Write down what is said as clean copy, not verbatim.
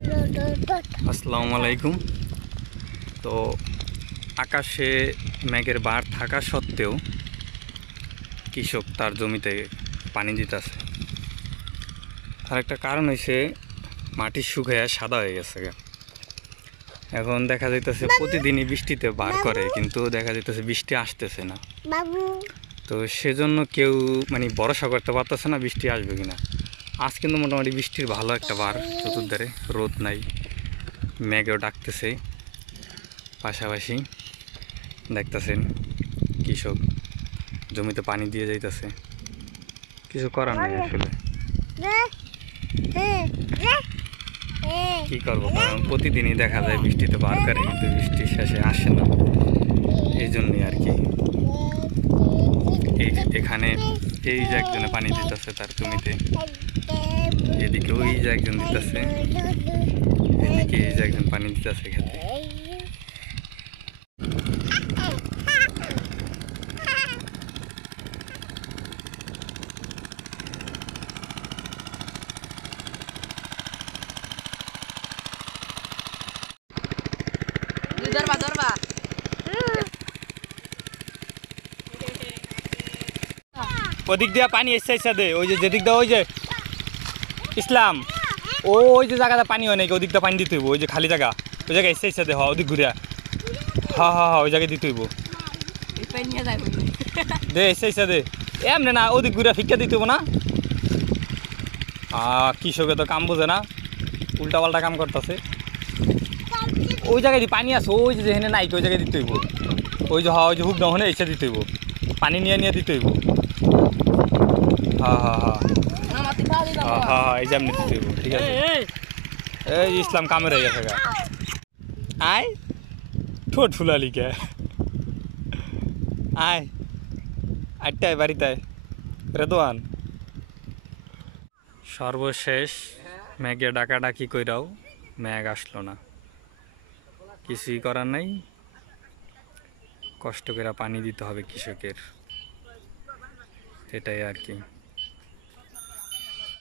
আসসালামু আলাইকুম। তো আকাশে মেঘের ভার থাকা সত্ত্বেও কৃষক তার জমিতে পানি দিতেছে। তার একটা কারণ হয়েছে মাটি শুকায়া সাদা হয়ে গেছে। এখন দেখা যাইতেছে প্রতিদিনই বৃষ্টিতে বার করে, কিন্তু দেখা যাইতেছে বৃষ্টি আসতেছে না। তো সেজন্য কেউ ভরসা করতে পারতেছে না বৃষ্টি আসবে কিনা। আজ কিন্তু মোটামুটি বৃষ্টির ভালো একটা বার, চতুর্ধারে রোদ নাই, মেঘেও ডাকতেছে। পাশাপাশি দেখতেছেন কৃষক জমিতে পানি দিয়ে যাইতেছে। কিছু করার নেই আসলে, কি করবো, কারণ প্রতিদিনই দেখা যায় বৃষ্টিতে বার করে কিন্তু বৃষ্টি শেষে আসে না। এই জন্যই আর কি এখানে এই যে একজনে পানি দিতেছে তার জমিতে, এদিকে ওই যে একজন দিতেছে, এদিকে এই যে একজন পানি দিতেছে খেতে। ওদিক দিয়ে পানি এসছে এসে দে, ওই যে যেদিক দিয়ে ওই যে ইসলাম ওই যে জায়গাটা পানি হয় নাকি, ওদিকটা পানি দিতে হইব। ওই যে খালি জায়গা, ওই জায়গায় এসছে এসে দে, হ ওদিক ঘুরিয়া, হ্যাঁ হ্যাঁ হ্যাঁ ওই জায়গায় দিতে হইব। দে এসে এসে দে, এমনি না ওদিক ঘুরিয়া ফিক্কা দিতে হইব না। কৃষকে তো কাম বোঝে না, উল্টা পাল্টা কাম করতেছে। ওই জায়গায় পানি আছে, ওই যে যেখানে নাই ওই জায়গায় দিতে হইব। ওই যে ওই যে হুক দাও এসে দিতে হইব, পানি নিয়ে নিয়ে দিতে হইব। হ্যাঁ হ্যাঁ হ্যাঁ হ্যাঁ হ্যাঁ হ্যাঁ এই যে এমনি দিতে হইব। ঠিক আছে, এই ইসলাম কামের হয়ে গেছে গা। আয় ঠোঁট ফুলালি কে, আয় আটটায় বাড়িতে রেদোয়ান। সর্বশেষ মেঘে ডাকাডাকি কইরাও মেঘ আসলো না, কিছুই করার নাই, কষ্ট করে পানি দিতে হবে কৃষকের, এটাই আর কি।